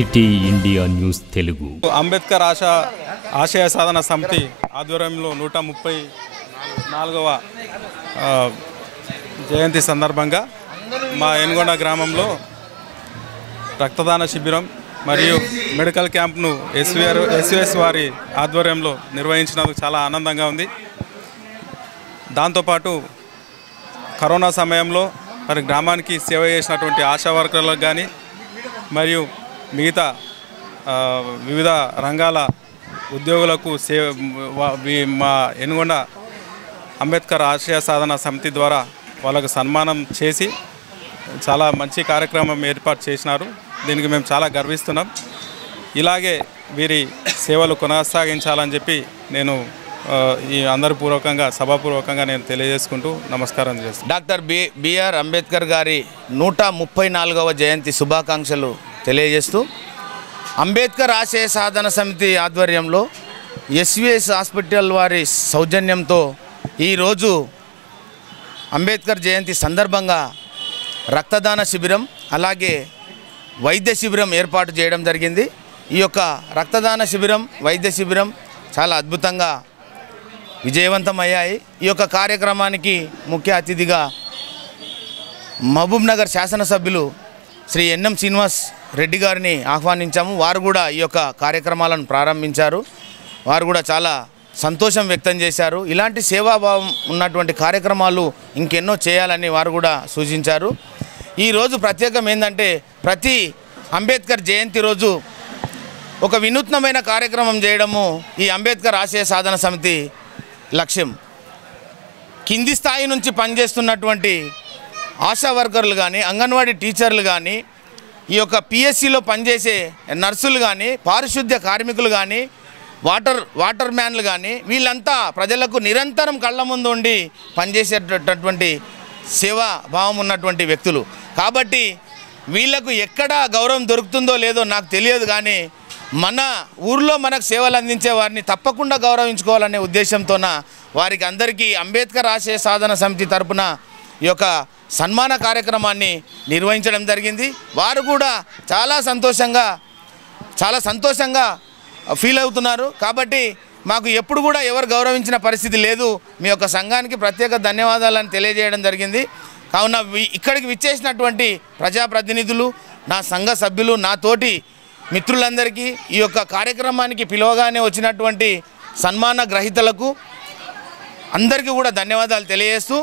City India news Telugu. Ambedkar ఆశయ సాధన సమితి ఆధ్వర్యంలో 134వ జయంతి సందర్భంగా మా ఎన్గొండ గ్రామంలో రక్తదాన శిబిరం మరియు మెడికల్ క్యాంప్ను ఎస్విఎస్ వారి ఆధ్వర్యంలో నిర్వహించినందుకు చాలా ఆనందంగా ఉంది. దాంతోపాటు కరోనా సమయంలో మరి గ్రామానికి సేవ చేసినటువంటి ఆశా వర్కర్లకు కానీ మరియు మిగతా వివిధ రంగాల ఉద్యోగులకు మా ఎన్గొండ అంబేద్కర్ ఆశయ సాధన సమితి ద్వారా వాళ్ళకు సన్మానం చేసి చాలా మంచి కార్యక్రమం ఏర్పాటు చేసినారు. దీనికి మేము చాలా గర్విస్తున్నాం. ఇలాగే వీరి సేవలు కొనసాగించాలని చెప్పి నేను ఈ అందరి పూర్వకంగా సభాపూర్వకంగా నేను తెలియజేసుకుంటూ నమస్కారం చేస్తాను. డాక్టర్ బిఆర్ అంబేద్కర్ గారి 134వ జయంతి శుభాకాంక్షలు తెలియజేస్తూ అంబేద్కర్ ఆశయ సాధన సమితి ఆధ్వర్యంలో ఎస్విఎస్ హాస్పిటల్ వారి సౌజన్యంతో ఈరోజు అంబేద్కర్ జయంతి సందర్భంగా రక్తదాన శిబిరం అలాగే వైద్య శిబిరం ఏర్పాటు చేయడం జరిగింది. ఈ యొక్క రక్తదాన శిబిరం వైద్య శిబిరం చాలా అద్భుతంగా విజయవంతమయ్యాయి. ఈ యొక్క కార్యక్రమానికి ముఖ్య అతిథిగా మహబూబ్ నగర్ శాసనసభ్యులు శ్రీ ఎన్ఎం శ్రీనివాస్ రెడ్డి గారిని ఆహ్వానించాము. వారు కూడా ఈ యొక్క కార్యక్రమాలను ప్రారంభించారు. వారు కూడా చాలా సంతోషం వ్యక్తం చేశారు. ఇలాంటి సేవాభావం ఉన్నటువంటి కార్యక్రమాలు ఇంకెన్నో చేయాలని వారు కూడా సూచించారు. ఈరోజు ప్రత్యేకం ఏంటంటే ప్రతి అంబేద్కర్ జయంతి రోజు ఒక వినూత్నమైన కార్యక్రమం చేయడము ఈ అంబేద్కర్ ఆశయ సాధన సమితి లక్ష్యం. కింది స్థాయి నుంచి పనిచేస్తున్నటువంటి ఆశా వర్కర్లు కానీ అంగన్వాడీ టీచర్లు కానీ ఈ యొక్క పిఎస్సిలో పనిచేసే నర్సులు కానీ పారిశుద్ధ్య కార్మికులు కానీ వాటర్ మ్యాన్లు కానీ వీళ్ళంతా ప్రజలకు నిరంతరం కళ్ళ ముందు ఉండి పనిచేసేటటువంటి సేవాభావం ఉన్నటువంటి వ్యక్తులు. కాబట్టి వీళ్లకు ఎక్కడ గౌరవం దొరుకుతుందో లేదో నాకు తెలియదు, కానీ మన ఊర్లో మనకు సేవలు అందించే వారిని తప్పకుండా గౌరవించుకోవాలనే ఉద్దేశంతోన వారికి అందరికీ అంబేద్కర్ ఆశయ సాధన సమితి తరపున ఈ యొక్క సన్మాన కార్యక్రమాన్ని నిర్వహించడం జరిగింది. వారు కూడా చాలా సంతోషంగా ఫీల్ అవుతున్నారు. కాబట్టి మాకు ఎప్పుడు కూడా ఎవరు గౌరవించిన పరిస్థితి లేదు. మీ యొక్క సంఘానికి ప్రత్యేక ధన్యవాదాలను తెలియజేయడం జరిగింది. కావున ఇక్కడికి విచ్చేసినటువంటి ప్రజాప్రతినిధులు, నా సంఘ సభ్యులు, నా తోటి మిత్రులందరికీ ఈ యొక్క కార్యక్రమానికి పిలవగానే వచ్చినటువంటి సన్మాన గ్రహీతలకు అందరికీ కూడా ధన్యవాదాలు తెలియజేస్తూ